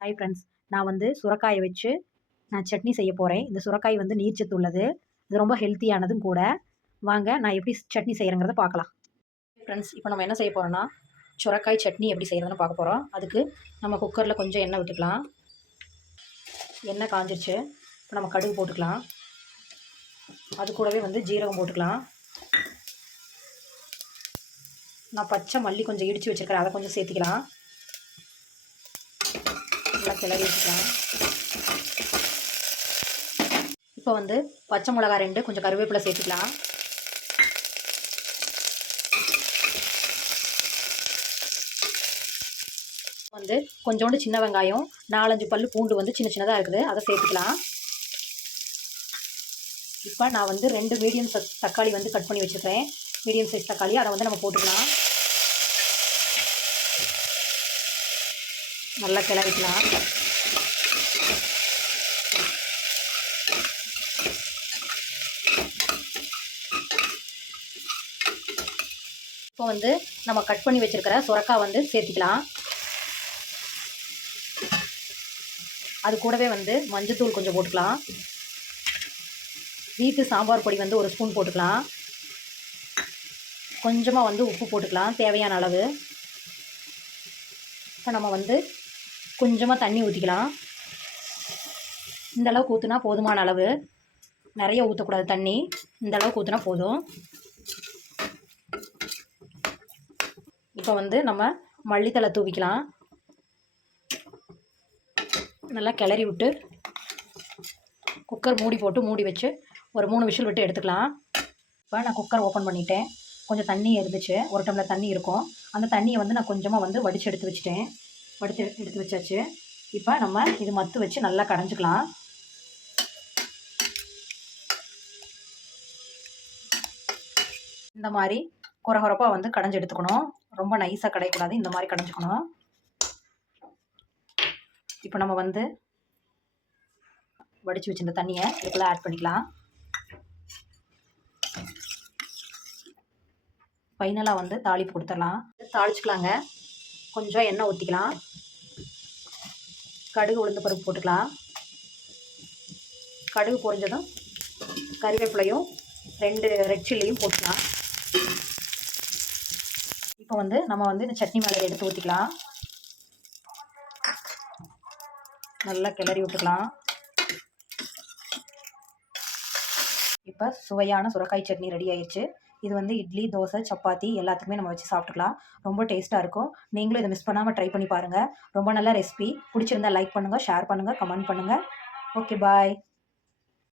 Hi friends. நான் வந்து சுரக்காய வச்சு நான் சட்னி செய்ய போகிறேன். இந்த சுரக்காய் வந்து நீர்ச்சத்து உள்ளது. இது ரொம்ப ஹெல்த்தியானதும் கூட. வாங்க நான் எப்படி சட்னி செய்கிறேங்கிறத பார்க்கலாம். ஃப்ரெண்ட்ஸ், இப்போ நம்ம என்ன செய்ய போகிறோம்னா, சுரக்காய் சட்னி எப்படி செய்கிறதுன்னு பார்க்க போகிறோம். அதுக்கு நம்ம குக்கரில் கொஞ்சம் எண்ணெய் விட்டுக்கலாம். எண்ணெய் காஞ்சிருச்சு. இப்போ நம்ம கடுகு போட்டுக்கலாம். அது கூடவே வந்து ஜீரகம் போட்டுக்கலாம். நான் பச்சை மல்லி கொஞ்சம் இடித்து வச்சுருக்கிறேன், அதை கொஞ்சம் சேர்த்திக்கலாம். நல்லா கிளறி வச்சுக்கலாம். இப்போ வந்து பச்சை மிளகா 2, கொஞ்சம் கருவேப்பிலை சேர்த்துக்கலாம். வந்து கொஞ்சோண்டு சின்ன வெங்காயம், 4-5 பல்லு பூண்டு வந்து சின்ன சின்னதாக இருக்குது, அதை சேர்த்துக்கலாம். இப்போ நான் வந்து 2 மீடியம் தக்காளி வந்து கட் பண்ணி வச்சுருக்கிறேன். மீடியம் சைஸ் தக்காளி, அதை வந்து நம்ம போட்டுக்கலாம். நல்லா கிளறிக்கலாம். இப்போ வந்து நம்ம கட் பண்ணி வச்சுருக்கிற சுரக்காய் வந்து சேர்த்திக்கலாம். அது கூடவே வந்து மஞ்சத்தூள் கொஞ்சம் போட்டுக்கலாம். வீட்டு சாம்பார் பொடி வந்து 1 ஸ்பூன் போட்டுக்கலாம். கொஞ்சமாக வந்து உப்பு போட்டுக்கலாம், தேவையான அளவு. இப்போ நம்ம வந்து கொஞ்சமாக தண்ணி ஊற்றிக்கலாம். இந்த அளவுக்கு ஊற்றினா போதுமான அளவு, நிறைய ஊற்றக்கூடாது தண்ணி. இந்த அளவுக்கு ஊற்றினா போதும். இப்போ வந்து நம்ம மல்லித்தழை தூவிக்கலாம். நல்லா கிளறி விட்டு குக்கர் மூடி போட்டு மூடி வச்சு ஒரு 3 விசில் விட்டு எடுத்துக்கலாம். இப்போ நான் குக்கர் ஓப்பன் பண்ணிட்டேன். கொஞ்சம் தண்ணி இருந்துச்சு, 1 டம்ளர் தண்ணி இருக்கும். அந்த தண்ணியை வந்து நான் கொஞ்சமாக வந்து வடித்து எடுத்து வச்சுட்டேன். எடுத்து வச்சாச்சு. இப்போ நம்ம இது மத்து வச்சு நல்லா கடைஞ்சிக்கலாம். இந்த மாதிரி குறகுறப்பாக வந்து கடைஞ்சி எடுத்துக்கணும். ரொம்ப நைஸாக கடையக்கூடாது, இந்த மாதிரி கடைஞ்சிக்கணும். இப்போ நம்ம வந்து வடித்து வச்சிருந்த தண்ணியை இதுக்குள்ளே ஆட் பண்ணிக்கலாம். ஃபைனலாக வந்து தாளிப்பு கொடுத்துடலாம். தாளிச்சுக்கலாங்க. கொஞ்சம் எண்ணெய் ஊற்றிக்கலாம். கடுகு உளுந்து பருப்பு போட்டுக்கலாம். கடுகு பொரிஞ்சதும் கறிவேப்பிலையும் 2 ரெட் சில்லியும் போட்டுக்கலாம். இப்போ வந்து நம்ம வந்து இந்த சட்னி மேலே எடுத்து ஊற்றிக்கலாம். நல்லா கிளறி விட்டுக்கலாம். இப்போ சுவையான சுரக்காய் சட்னி ரெடி ஆயிடுச்சு. இது வந்து இட்லி, தோசை, சப்பாத்தி எல்லாத்துக்குமே நம்ம வச்சு சாப்பிட்டுக்கலாம். ரொம்ப டேஸ்ட்டாக இருக்கும். நீங்களும் இதை மிஸ் பண்ணாமல் ட்ரை பண்ணி பாருங்கள். ரொம்ப நல்ல ரெசிபி. பிடிச்சிருந்தா லைக் பண்ணுங்கள், ஷேர் பண்ணுங்கள், கமெண்ட் பண்ணுங்கள். ஓகே, பாய்.